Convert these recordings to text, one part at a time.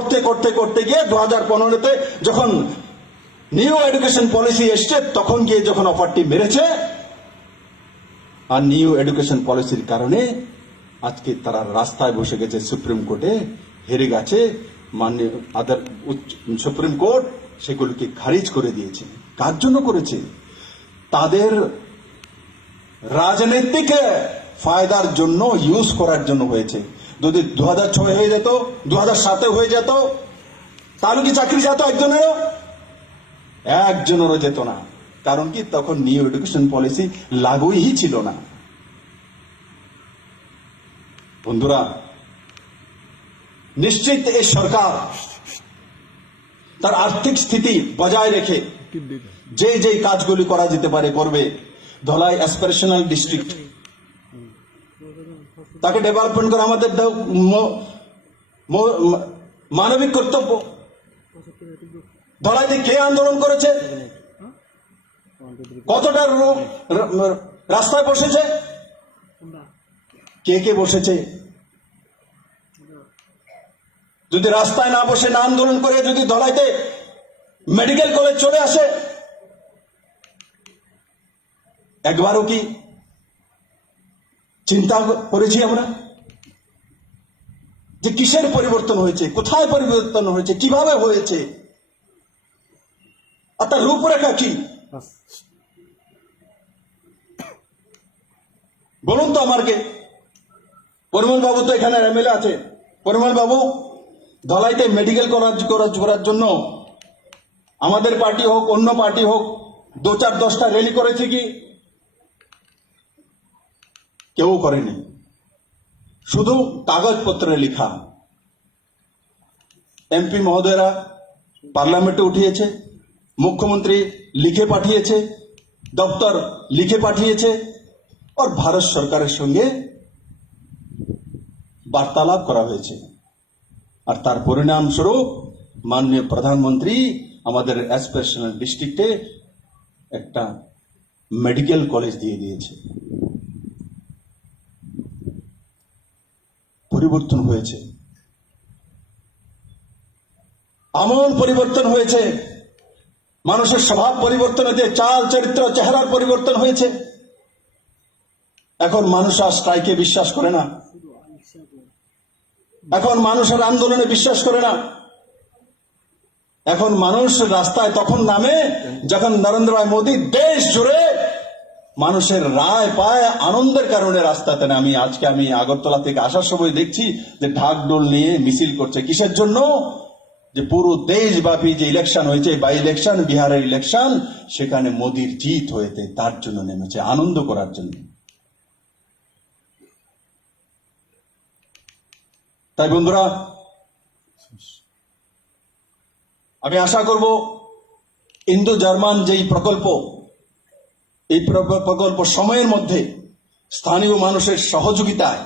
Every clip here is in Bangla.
করতে করতে করতে গিয়ে 2015-তে যখন নিউ এডুকেশন পলিসি এসছে তখন গিয়ে যখন অফারটি মেরেছে, আর নিউ এডুকেশন পলিসির কারণে আজকে তারা রাস্তায় বসে গেছে, সুপ্রিম কোর্টে হেরে গেছে। মাননীয় সুপ্রিম কোর্ট সেগুলিকে খারিজ করে দিয়েছে। কার জন্য করেছে? তাদের রাজনৈতিক ফায়দার জন্য, ইউজ করার জন্য হয়েছে। যদি 2006 হয়ে যেত, 2007 হয়ে যেত, তাহলে কি চাকরি যেত একজনেরও? একজনেরও যেত না। কারণ কি, তখন নিউ এডুকেশন পলিসি লাগুই ছিল না। বন্ধুরা, নিশ্চিত এই সরকার তার আর্থিক স্থিতি বজায় রেখে যে যে কাজগুলি করা যেতে পারে করবে। ধলাই অ্যাসপিরেশনাল ডিস্ট্রিক্ট, তাকে ডেভেলপমেন্ট করা আমাদের মানবিক কর্তব্য। ধলাইতে কে আন্দোলন করেছে? কতটা রাস্তায় বসেছে? কে কে বসেছে? যদি রাস্তায় না বসে, না আন্দোলন করে, যদি ধলাইতে মেডিকেল কলেজ চলে আসে, একবারও কি চিন্তা করেছি আমরা যে কিসের পরিবর্তন হয়েছে, কোথায় পরিবর্তন হয়েছে, কিভাবে হয়েছে, আর তার রূপরেখা কি? বলুন তো আমাকে। পরিমল বাবু তো এখানে এমএলএ আছে। পরিমল বাবু, ধলাইতে মেডিকেল করার জন্য আমাদের পার্টি হোক, অন্য পার্টি হোক, 2-4-10টা র্যালি করেছে কি? কেউ করেনি। শুধু কাগজপত্রে লেখা। এমপি মহোদয়রা পার্লামেন্টে উঠিয়েছে, মুখ্যমন্ত্রী লিখে পাঠিয়েছে, দপ্তর লিখে পাঠিয়েছে, আর ভারত সরকারের সঙ্গে বার্তালাপ করা হয়েছে। আর তার পরিণামস্বরূপ মাননীয় প্রধানমন্ত্রী আমাদের অ্যাসপিরেশনাল ডিস্ট্রিক্টে একটা মেডিকেল কলেজ দিয়ে দিয়েছে। পরিবর্তন হয়েছে, আমূল পরিবর্তন হয়েছে। মানুষের স্বভাব পরিবর্তন হয়েছে, চাল চরিত্র চেহারার পরিবর্তন হয়েছে। এখন মানুষ আর স্ট্রাইকে বিশ্বাস করে না, এখন মানুষের আন্দোলনে বিশ্বাস করে না। এখন মানুষ রাস্তায় তখন নামে যখন নরেন্দ্র ভাই মোদী দেশ জুড়ে মানুষের রায় পায়, আনন্দের কারণে রাস্তাতে নামি। আজকে আমি আগরতলা থেকে আসার সময় দেখছি যে ঢাকঢোল নিয়ে মিছিল করছে। কিসের জন্য? যে পুরো দেশব্যাপী যে ইলেকশন হয়েছে, বাই ইলেকশন, বিহারের ইলেকশন, সেখানে মোদীর জিত হয়েছে, তার জন্য নেমেছে, আনন্দ করার জন্য। তাই বন্ধুরা, আমি আশা করব ইন্দো জার্মান যেই প্রকল্প, এই প্রকল্প সময়ের মধ্যে স্থানীয় মানুষের সহযোগিতায়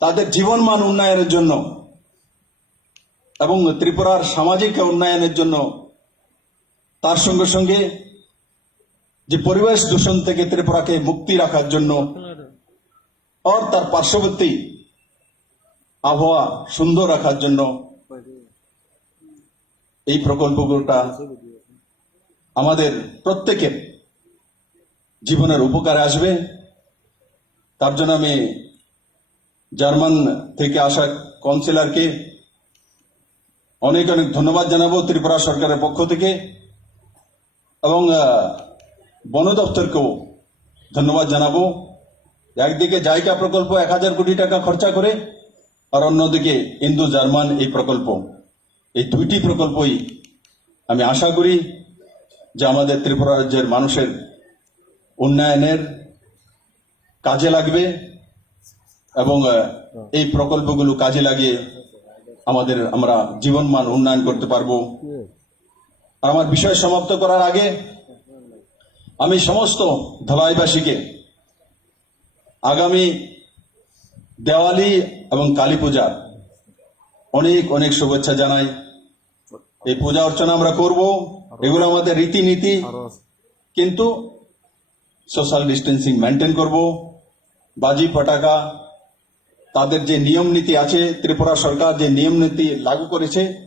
তাদের জীবনমান উন্নয়নের জন্য এবং ত্রিপুরার সামাজিক উন্নয়নের জন্য, তার সঙ্গে সঙ্গে যে পরিবেশ দূষণ থেকে ত্রিপুরাকে মুক্তি রাখার জন্য, আর তার পার্শ্ববর্তী আবহাওয়া সুন্দর রাখার জন্য এই প্রকল্পগুলোটা আমাদের প্রত্যেকের জীবনের উপকারে আসবে। তার জন্য আমি জার্মান থেকে আসা কাউন্সিলরকে অনেক অনেক ধন্যবাদ জানাবো ত্রিপুরা সরকারের পক্ষ থেকে, এবং বন দপ্তরকেও ধন্যবাদ জানাবো। একদিকে জায়গা প্রকল্প 1000 কোটি টাকা খরচা করে, আর অন্যদিকে ইন্দো জার্মান এই প্রকল্প, এই দুইটি প্রকল্পই আমি আশা করি যে আমাদের ত্রিপুরা রাজ্যের মানুষের উন্নয়নের কাজে লাগবে, এবং এই প্রকল্পগুলো কাজে লাগিয়ে আমরা জীবনমান উন্নয়ন করতে পারবো। আর আমার বিষয় সমাপ্ত করার আগে আমি সমস্ত ধলাইবাসীকে আগামী দেওয়ালি এবং কালী পূজার অনেক অনেক শুভেচ্ছা জানাই। এই পূজা অর্চনা আমরা করব, এগুলো আমাদের রীতিনীতি, কিন্তু সোশ্যাল ডিস্টেন্সিং মেনটেন করব। বাজি পটাকা তাদের যে নিয়ম নীতি আছে, ত্রিপুরা সরকার যে নিয়ম নীতি লাগু করেছে